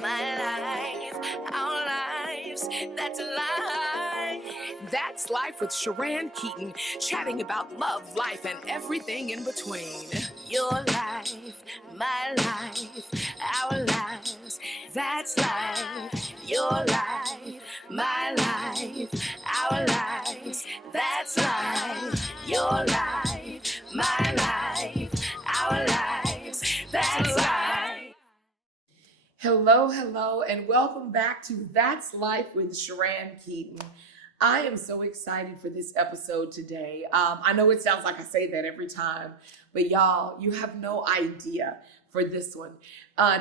my life, our lives, that's life. That's Life with Sheran Keyton, chatting about love, life, and everything in between. Your life, my life, our lives, that's life. Your life, my life, our lives, that's life. Your life, my life, our lives, that's life. Hello, and welcome back to That's Life with Sheran Keyton. I am so excited for this episode today. I know it sounds like I say that every time, but y'all, you have no idea for this one.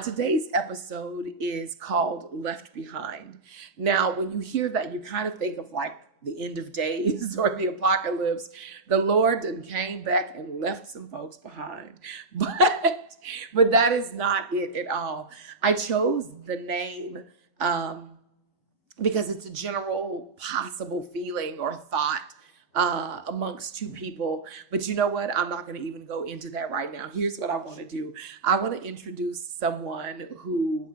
Today's episode is called Left Behind. Now, when you hear that, you kind of think of like the end of days or the apocalypse. The Lord done came back and left some folks behind. But that is not it at all. I chose the name because it's a general possible feeling or thought amongst two people. But you know what? I'm not going to even go into that right now. Here's what I want to do. I want to introduce someone who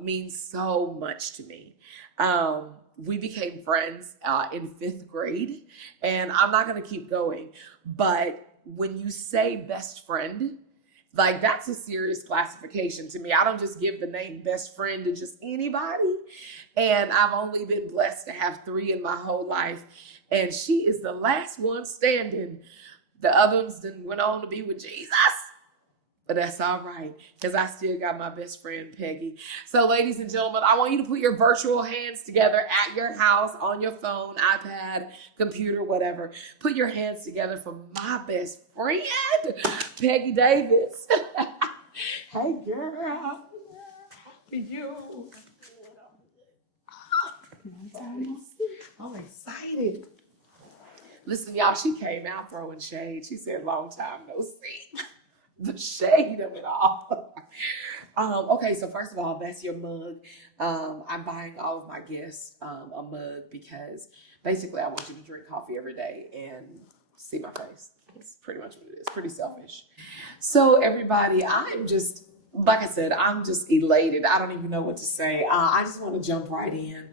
means so much to me. We became friends in 5th grade, and I'm not going to keep going. But when you say best friend, like that's a serious classification to me. I don't just give the name best friend to just anybody. And I've only been blessed to have 3 in my whole life. And she is the last one standing. The others then went on to be with Jesus. But that's all right, because I still got my best friend, Peggy. So ladies and gentlemen, I want you to put your virtual hands together at your house, on your phone, iPad, computer, whatever. Put your hands together for my best friend, Peggy Davis. Hey, girl. How are you? I'm excited. Listen, y'all, she came out throwing shade. She said, long time no see. The shade of it all. Okay, so first of all, that's your mug. I'm buying all of my guests a mug because basically I want you to drink coffee every day and see my face. It's pretty much what it is. Pretty selfish. So everybody, I'm just, like I said, I'm just elated. I don't even know what to say. I just want to jump right in.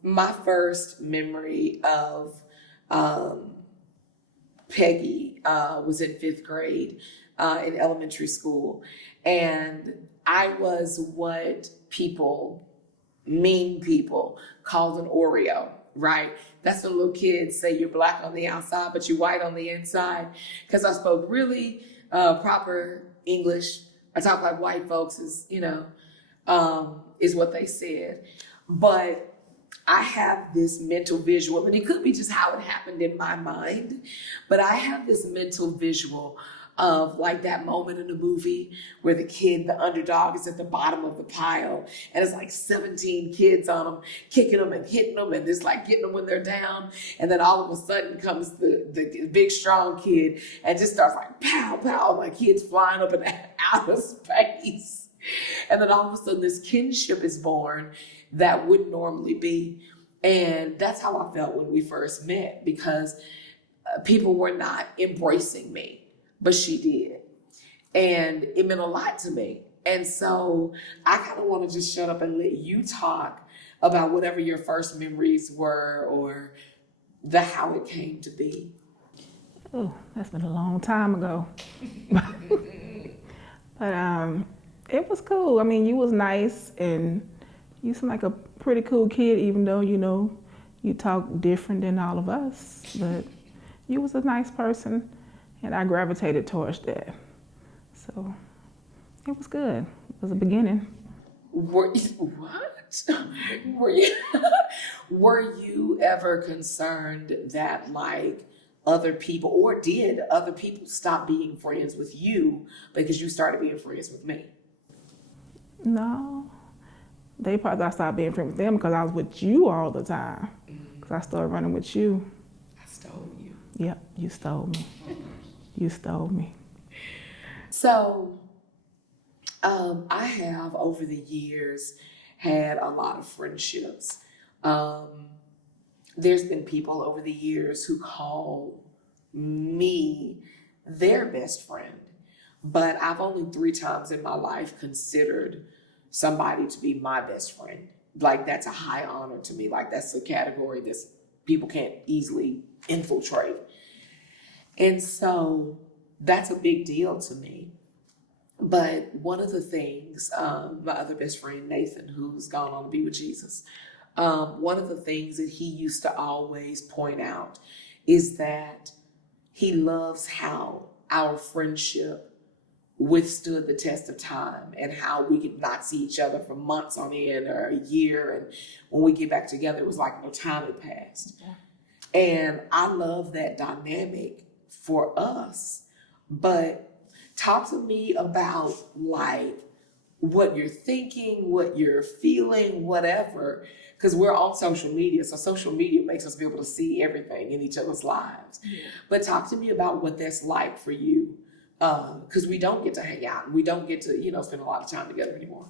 My first memory of Peggy was in 5th grade in elementary school. And I was what mean people, called an Oreo, right? That's when little kids say you're black on the outside, but you're white on the inside. Because I spoke really proper English. I talk like white folks is what they said. But I have this mental visual, and it could be just how it happened in my mind, but I have this mental visual of like that moment in the movie where the underdog is at the bottom of the pile, and it's like 17 kids on them, kicking them and hitting them, and just like getting them when they're down. And then all of a sudden comes the big strong kid and just starts like pow, pow, like kids flying up in outer space. And then all of a sudden this kinship is born that wouldn't normally be. And that's how I felt when we first met, because people were not embracing me, but she did. And it meant a lot to me. And so I kind of want to just shut up and let you talk about whatever your first memories were or how it came to be. Oh, that's been a long time ago. But it was cool. I mean, you was nice and you seem like a pretty cool kid, even though, you talk different than all of us. But you was a nice person, and I gravitated towards that. So it was good. It was a beginning. Were you ever concerned that like other people, or did other people stop being friends with you because you started being friends with me? No. They probably thought I stopped being friends with them because I was with you all the time. Because I started running with you. I stole you. Yep, you stole me. You stole me. So, I have over the years had a lot of friendships. There's been people over the years who call me their best friend, but I've only 3 times in my life considered somebody to be my best friend. Like, that's a high honor to me. Like, that's a category that people can't easily infiltrate. And so that's a big deal to me. But one of the things, my other best friend, Nathan, who's gone on to be with Jesus, one of the things that he used to always point out is that he loves how our friendship withstood the test of time and how we could not see each other for months on end or a year. And when we get back together, it was like no time had passed. Yeah. And I love that dynamic for us. But talk to me about like what you're thinking, what you're feeling, whatever, because we're on social media. So social media makes us be able to see everything in each other's lives. Yeah. But talk to me about what that's like for you. Because we don't get to hang out. We don't get to, spend a lot of time together anymore.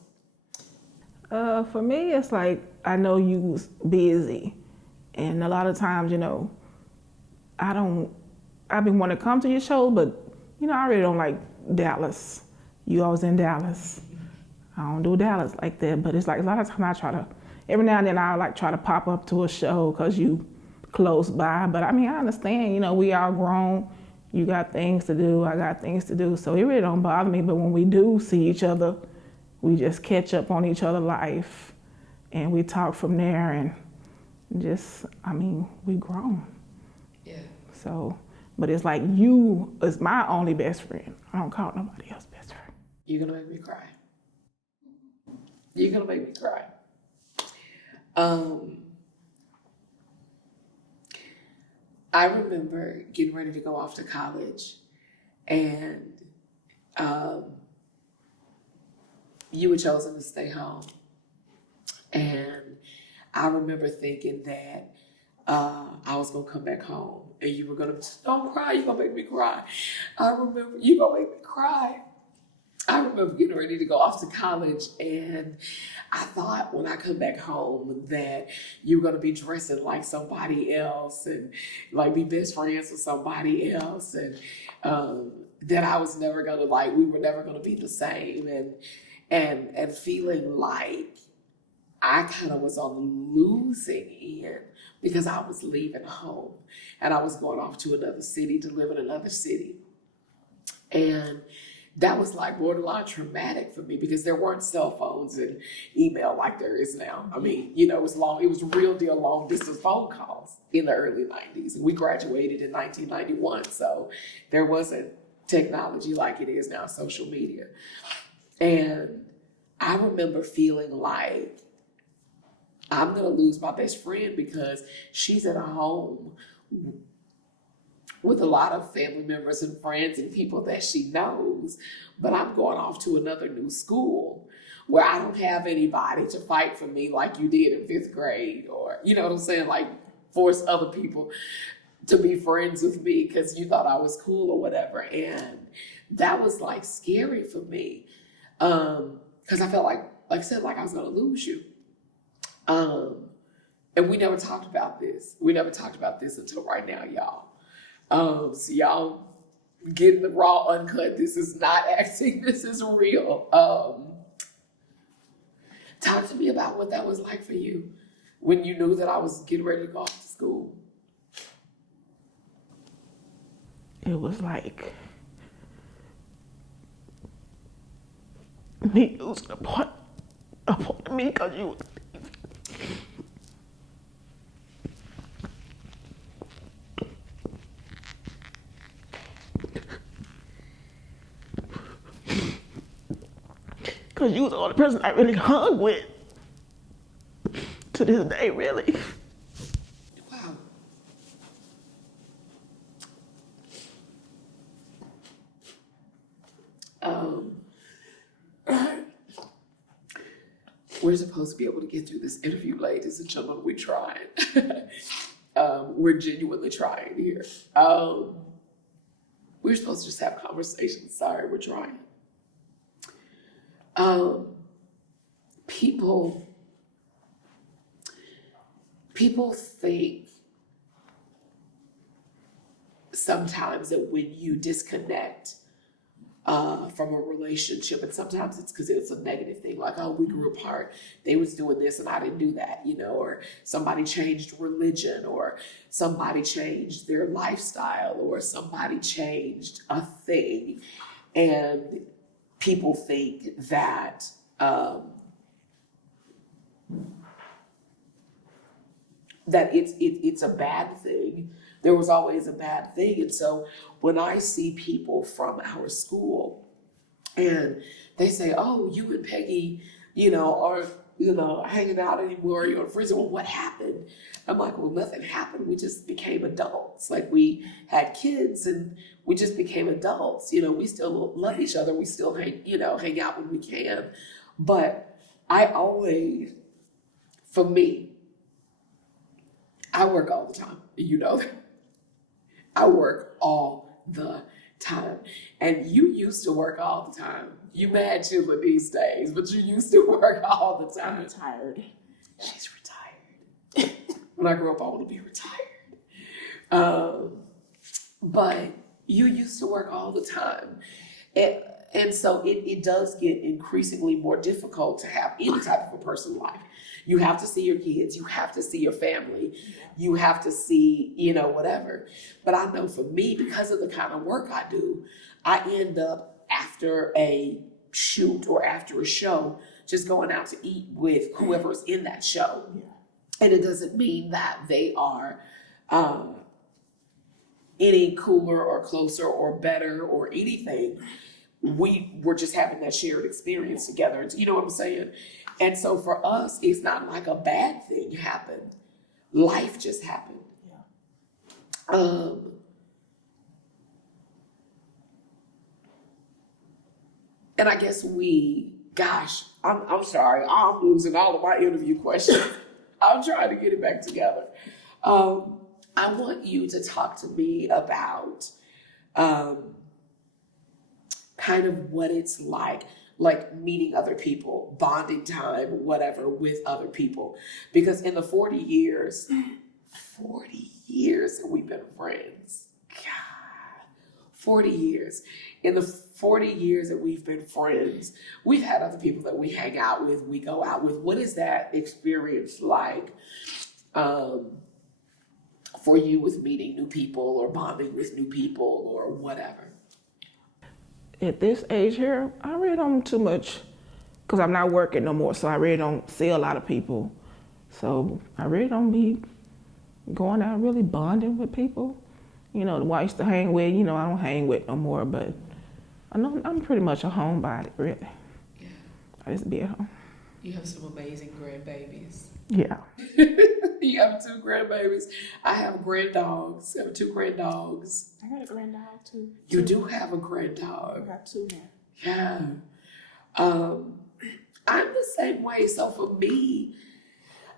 For me, it's like, I know you was busy. And a lot of times, I've been wanting to come to your show, but, I really don't like Dallas. You always in Dallas. I don't do Dallas like that, but it's like a lot of times every now and then I like try to pop up to a show because you close by. But I understand, we all grown. You got things to do, I got things to do. So it really don't bother me. But when we do see each other, we just catch up on each other's life and we talk from there and we grown. Yeah. So, but it's like you is my only best friend. I don't call nobody else best friend. You're gonna make me cry. You're gonna make me cry. I remember getting ready to go off to college, and you were chosen to stay home. And I remember thinking that I was gonna come back home, and you were gonna, don't cry, you're gonna make me cry. I remember, you're gonna make me cry. I remember getting ready to go off to college, and I thought when I come back home that you were going to be dressing like somebody else and like be best friends with somebody else, and that I was never going to we were never going to be the same, and feeling like I kind of was on the losing end because I was leaving home and I was going off to another city to live in another city. And that was like borderline traumatic for me because there weren't cell phones and email like there is now. I mean, it was real deal long distance phone calls in the early 90s. And we graduated in 1991. So there wasn't technology like it is now, social media. And I remember feeling like I'm going to lose my best friend because she's at home with a lot of family members and friends and people that she knows, but I'm going off to another new school where I don't have anybody to fight for me like you did in 5th grade, or, you know what I'm saying, like force other people to be friends with me because you thought I was cool or whatever. And that was like scary for me because I felt like I said, like I was going to lose you. And we never talked about this. We never talked about this until right now, y'all. So y'all getting the raw uncut. This is not acting. This is real. Talk to me about what that was like for you when you knew that I was getting ready to go off to school. It was like me losing a part of me because you. Because you was the only person I really hung with to this day, really. Wow. We're supposed to be able to get through this interview, ladies and gentlemen. We're trying. We're genuinely trying here. We're supposed to just have conversations. Sorry, we're trying. People think sometimes that when you disconnect from a relationship. And sometimes it's because it's a negative thing, like, oh, we grew apart. They was doing this and I didn't do that, or somebody changed religion, or somebody changed their lifestyle, or somebody changed a thing. And people think that that it's a bad thing. There was always a bad thing. And so when I see people from our school and they say, oh, you and Peggy, are, hanging out anymore, you're friends, well, what happened? I'm like, well, nothing happened. We just became adults. Like, we had kids and we just became adults. We still love each other. We still hang out when we can. But I always, for me, I work all the time. That. I work all the time. And you used to work all the time. You mad children these days, but you used to work all the time. I'm retired. She's retired. When I grow up, I want to be retired. But you used to work all the time. And so it does get increasingly more difficult to have any type of a personal life. You have to see your kids. You have to see your family. You have to see, whatever. But I know for me, because of the kind of work I do, I end up after a shoot or after a show, just going out to eat with whoever's in that show. Yeah. And it doesn't mean that they are any cooler or closer or better or anything. We were just having that shared experience together. You know what I'm saying? And so for us, it's not like a bad thing happened. Life just happened. Yeah. And I guess I'm sorry, I'm losing all of my interview questions. I'm trying to get it back together. I want you to talk to me about kind of what it's like meeting other people, bonding time, whatever, with other people. Because in the 40 years that we've been friends, God, 40 years. In the 40 years that we've been friends, we've had other people that we hang out with, we go out with. What is that experience like for you with meeting new people or bonding with new people or whatever? At this age here, I really don't too much, because I'm not working no more, so I really don't see a lot of people. So I really don't be going out really bonding with people. The one I used to hang with, I don't hang with no more, but I know I'm pretty much a homebody, really. Yeah. I just be at home. You have some amazing grandbabies. Yeah. You have 2 grandbabies. I have grand dogs. I have 2 grand dogs. I got a grand dog too. You do have a grand dog. I got 2 now. Yeah. I'm the same way. So for me,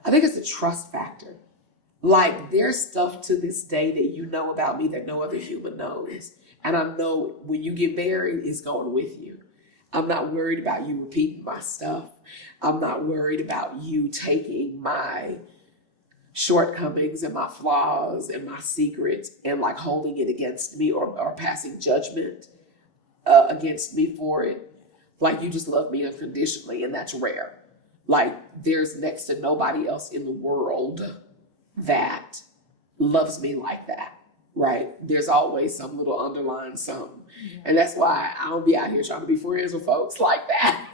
I think it's a trust factor. Like, there's stuff to this day that you know about me that no other human knows. And I know when you get married, it's going with you. I'm not worried about you repeating my stuff. I'm not worried about you taking my shortcomings and my flaws and my secrets and like holding it against me or passing judgment against me for it. Like, you just love me unconditionally, and that's rare. Like, there's next to nobody else in the world that loves me like that, right? There's always some little underlying something. Yeah. And that's why I don't be out here trying to be friends with folks like that.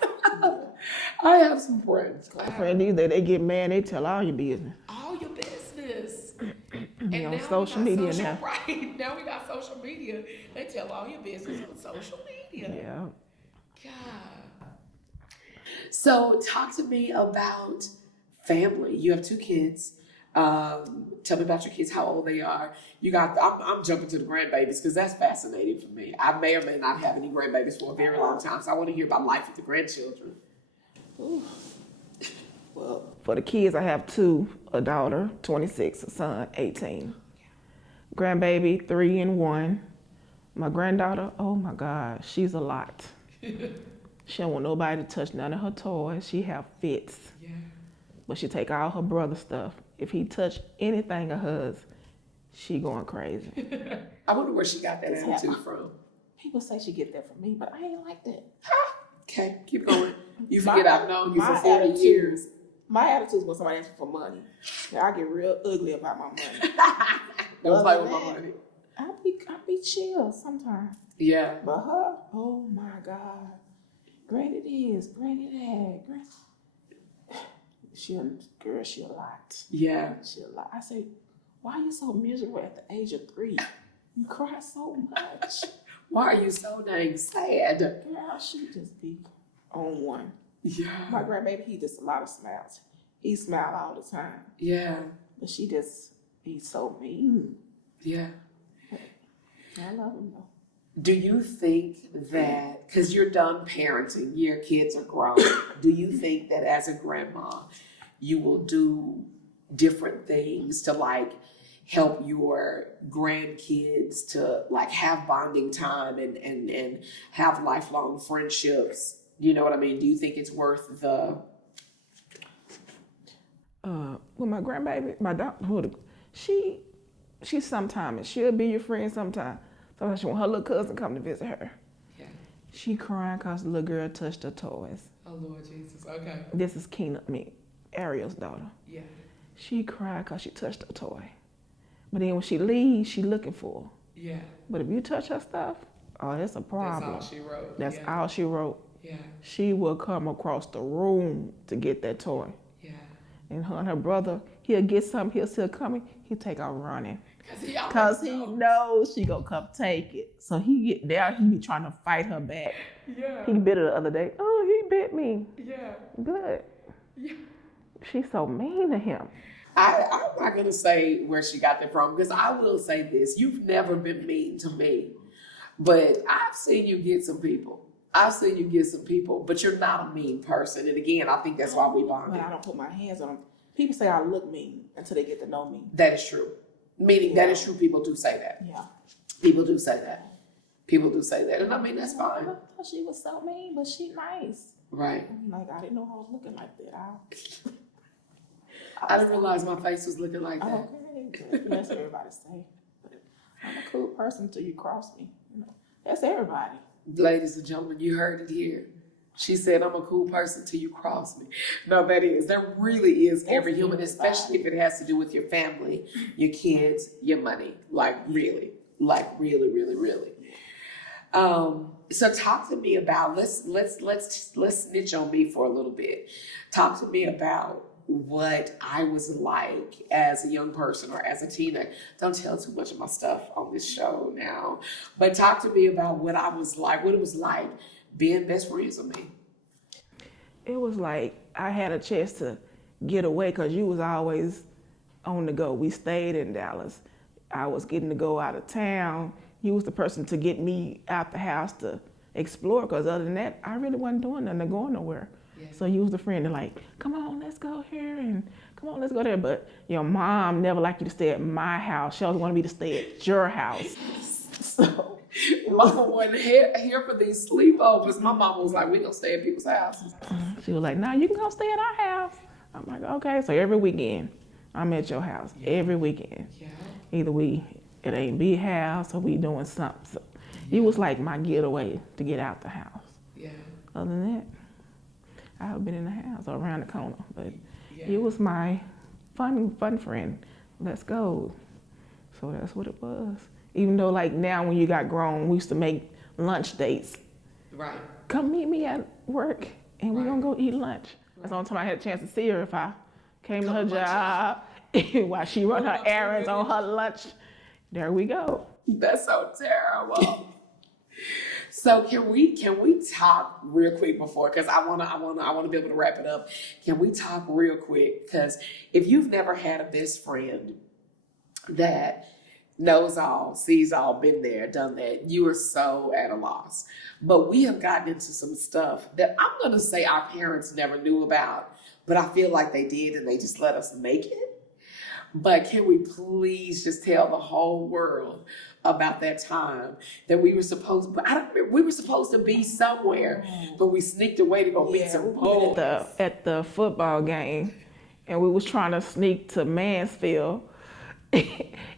I have some friends. Friends, they get mad, they tell all your business. All your business. And on social media now. Right, now we got social media. They tell all your business on social media. Yeah. God. So talk to me about family. You have 2 kids. Tell me about your kids, how old they are. I'm jumping to the grandbabies because that's fascinating for me. I may or may not have any grandbabies for a very long time, so I want to hear about life with the grandchildren. Ooh. Well, for the kids, I have 2, a daughter, 26, a son, 18. Grandbaby, 3 and 1. My granddaughter, oh my God, she's a lot. She don't want nobody to touch none of her toys. She have fits. Yeah. But she take all her brother's stuff. If he touch anything of hers, she going crazy. I wonder where she got that attitude from. People say she get that from me, but I ain't like that. Okay, keep going. You forget I've known you for 40 years. My attitude is when somebody asks for money. I get real ugly about my money. Don't play with my money. I be chill sometimes. Yeah. But her, oh my God. Granny this, granny that. She a lot. Yeah. She a lot. I say, why are you so miserable at the age of 3? You cry so much. Why are you so dang sad? Girl, she just be on one. Yeah. My grandbaby, he just a lot of smiles. He smile all the time. Yeah. But she just be so mean. Yeah. I love him though. Do you think that, because you're done parenting, your kids are grown, do you think that as a grandma, you will do different things to like help your grandkids to like have bonding time and have lifelong friendships? You know what I mean? Do you think it's worth the... With my grandbaby, my daughter, she sometimes, she'll be your friend sometimes. Sometimes she want her little cousin come to visit her. Yeah. She crying because the little girl touched her toys. Oh, Lord Jesus. Okay. This is Ariel's daughter. Yeah. She cried because she touched her toy. But then when she leaves, she looking for her. Yeah. But if you touch her stuff, oh, that's a problem. That's all she wrote. That's all she wrote. Yeah. She will come across the room to get that toy. Yeah. And her and her brother, he'll get something, he'll see her coming, he'll take off running. Because he knows she gonna come take it. So he get there, he be trying to fight her back. Yeah. He bit her the other day. Oh, he bit me. Yeah. Good. Yeah. She's so mean to him. I'm not going to say where she got that from, because I will say this. You've never been mean to me, but I've seen you get some people. But you're not a mean person. And again, I think that's why we bonded. But I don't put my hands on them. People say I look mean until they get to know me. That is true. Meaning that is true. People do say that. Yeah. People do say that. And I mean, that's fine. I thought she was so mean, but she nice. Right. Like, I didn't know I was looking like that. I didn't realize my face was looking like that. Okay. That's what everybody say. But I'm a cool person until you cross me. You know, that's everybody. Ladies and gentlemen, you heard it here. She said, I'm a cool person till you cross me. No, there really is every human, especially if it has to do with your family, your kids, your money. Like really. So talk to me about, let's snitch on me for a little bit. Talk to me about what I was like as a young person or as a teenager. Don't tell too much of my stuff on this show now, but talk to me about what I was like, what it was like being best friends with me. It was like I had a chance to get away because you was always on the go. We stayed in Dallas. I was getting to go out of town. You was the person to get me out the house to explore, because other than that, I really wasn't doing nothing or going nowhere. Yeah. So you was the friend that like, come on, let's go here, and come on, let's go there. But your mom never liked you to stay at my house. She always wanted me to stay at your house. So Mama wasn't here for these sleepovers. My mama was like, we gonna stay at people's houses. She was like, nah, you can go stay at our house. I'm like, okay. So every weekend, I'm at your house. Yeah. Every weekend. Yeah. Either we at A&B house or we doing something. So it was like my getaway to get out the house. Yeah. Other than that, I've been in the house or around the corner, but it was my fun friend. Let's go. So that's what it was. Even though like now when you got grown, we used to make lunch dates. Right. Come meet me at work and we're gonna go eat lunch. That's the only time I had a chance to see her, if I came to her job while she run her errands on her lunch. There we go. That's so terrible. So can we talk real quick before, because I wanna be able to wrap it up. Can we talk real quick? Because if you've never had a best friend that knows all, sees all, been there, done that, you are so at a loss. But we have gotten into some stuff that I'm gonna say our parents never knew about, but I feel like they did and they just let us make it. But can we please just tell the whole world about that time that we were supposed to be somewhere, but we sneaked away to go meet some boys. At the football game, and we was trying to sneak to Mansfield,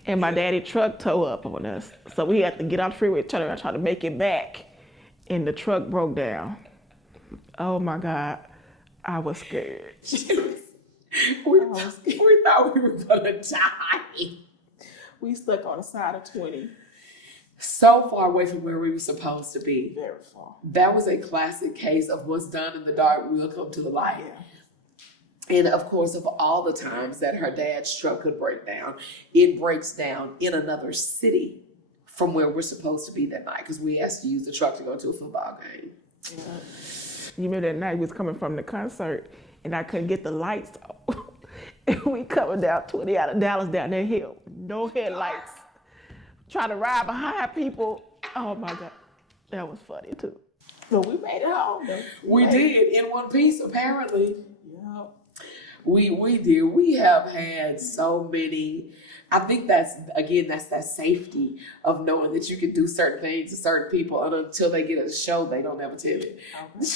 and my daddy truck tore up on us. So we had to get on the freeway, turn around, try to make it back. And the truck broke down. Oh my God, I was scared. We thought we were gonna die. We stuck on the side of 20. So far away from where we were supposed to be. Very far. That was a classic case of what's done in the dark will come to the light. Yeah. And of course, of all the times that her dad's truck could break down, it breaks down in another city from where we're supposed to be that night because we asked to use the truck to go to a football game. Yeah. You remember that night we was coming from the concert and I couldn't get the lights off. And we coming down 20 out of Dallas down that hill. No headlights. Trying to ride behind people. Oh my God. That was funny too. But we made it home though. We did in one piece apparently. Yeah. We did. We have had so many. I think that's that safety of knowing that you can do certain things to certain people, and until they get a show, they don't ever tell it. Okay.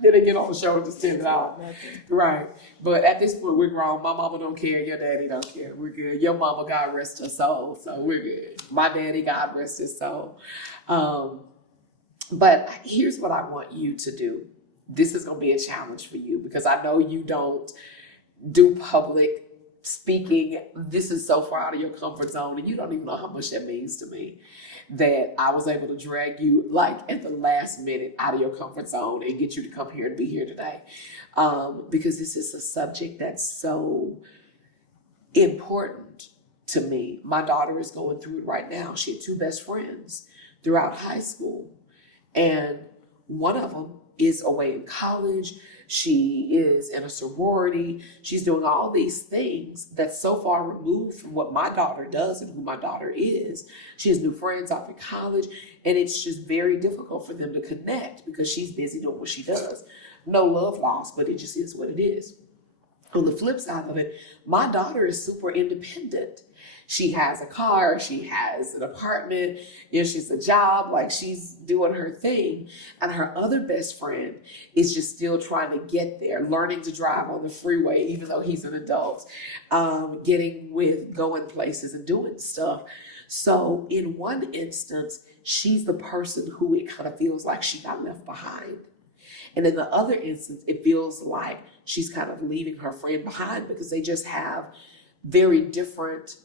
Then they get on the show and just tell it out. Right. But at this point, we're grown. My mama don't care. Your daddy don't care. We're good. Your mama, God rest her soul, so we're good. My daddy, God rest his soul. But here's what I want you to do. This is going to be a challenge for you because I know you don't do public speaking. This is so far out of your comfort zone and you don't even know how much that means to me that I was able to drag you like at the last minute out of your comfort zone and get you to come here and be here today. Because this is a subject that's so important to me. My daughter is going through it right now. She had two best friends throughout high school and one of them is away in college. She is in a sorority. She's doing all these things that's so far removed from what my daughter does and who my daughter is. She has new friends off in college, and it's just very difficult for them to connect because she's busy doing what she does. No love lost, but it just is what it is. On the flip side of it, my daughter is super independent. She has a car, she has an apartment, she's a job, like she's doing her thing. And her other best friend is just still trying to get there, learning to drive on the freeway, even though he's an adult, getting with, going places and doing stuff. So in one instance, she's the person who it kind of feels like she got left behind. And in the other instance, it feels like she's kind of leaving her friend behind because they just have very different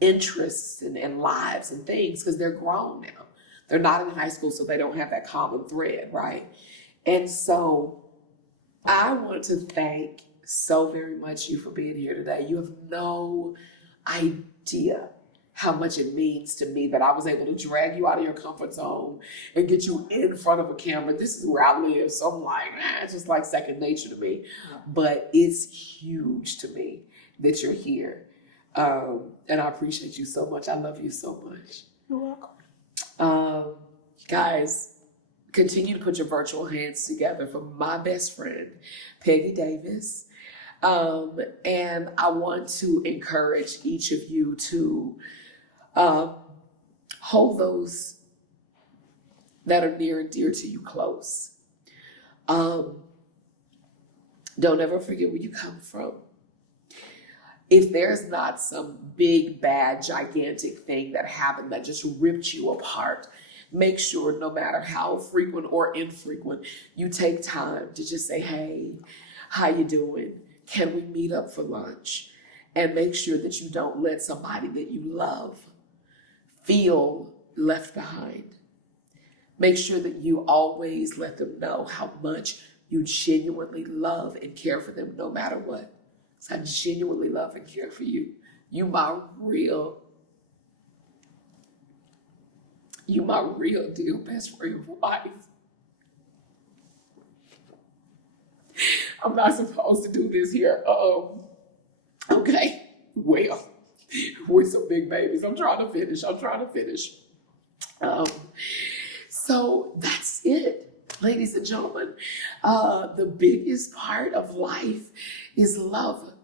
interests and lives and things because they're grown now. They're not in high school, so they don't have that common thread, right? And so I want to thank so very much you for being here today. You have no idea how much it means to me that I was able to drag you out of your comfort zone and get you in front of a camera. This is where I live, so I'm like, it's just like second nature to me. Yeah. But it's huge to me that you're here. And I appreciate you so much. I love you so much. You're welcome. Guys, continue to put your virtual hands together for my best friend, Peggy Davis. And I want to encourage each of you to hold those that are near and dear to you close. Don't ever forget where you come from. If there's not some big, bad, gigantic thing that happened that just ripped you apart, make sure no matter how frequent or infrequent, you take time to just say, hey, how you doing? Can we meet up for lunch? And make sure that you don't let somebody that you love feel left behind. Make sure that you always let them know how much you genuinely love and care for them no matter what. So I genuinely love and care for you. You my real deal best friend wife. I'm not supposed to do this here. Okay. Well, we're some big babies. I'm trying to finish. So that's it, ladies and gentlemen. The biggest part of life is love.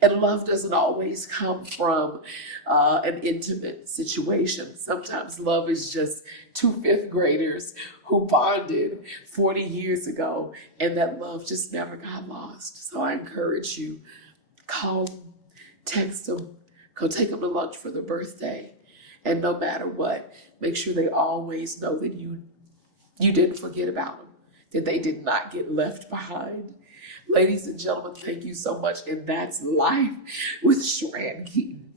And love doesn't always come from an intimate situation. Sometimes love is just two fifth graders who bonded 40 years ago, and that love just never got lost. So I encourage you, call them, Text them. Go take them to lunch for their birthday. And no matter what, make sure they always know that you didn't forget about them, that they did not get left behind. Ladies and gentlemen, thank you so much. And that's Life with Sheran Keyton.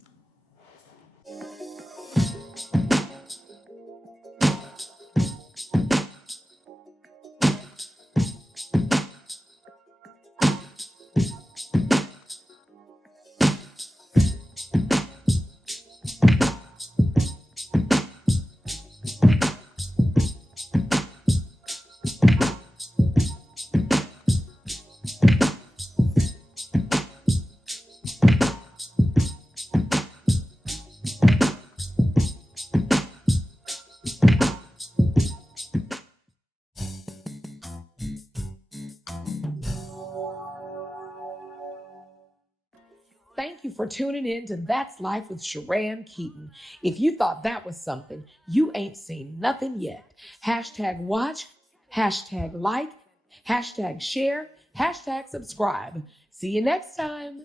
Thank you for tuning in to That's Life with Sheran Keyton. If you thought that was something, you ain't seen nothing yet. #watch, #like, #share, #subscribe. See you next time.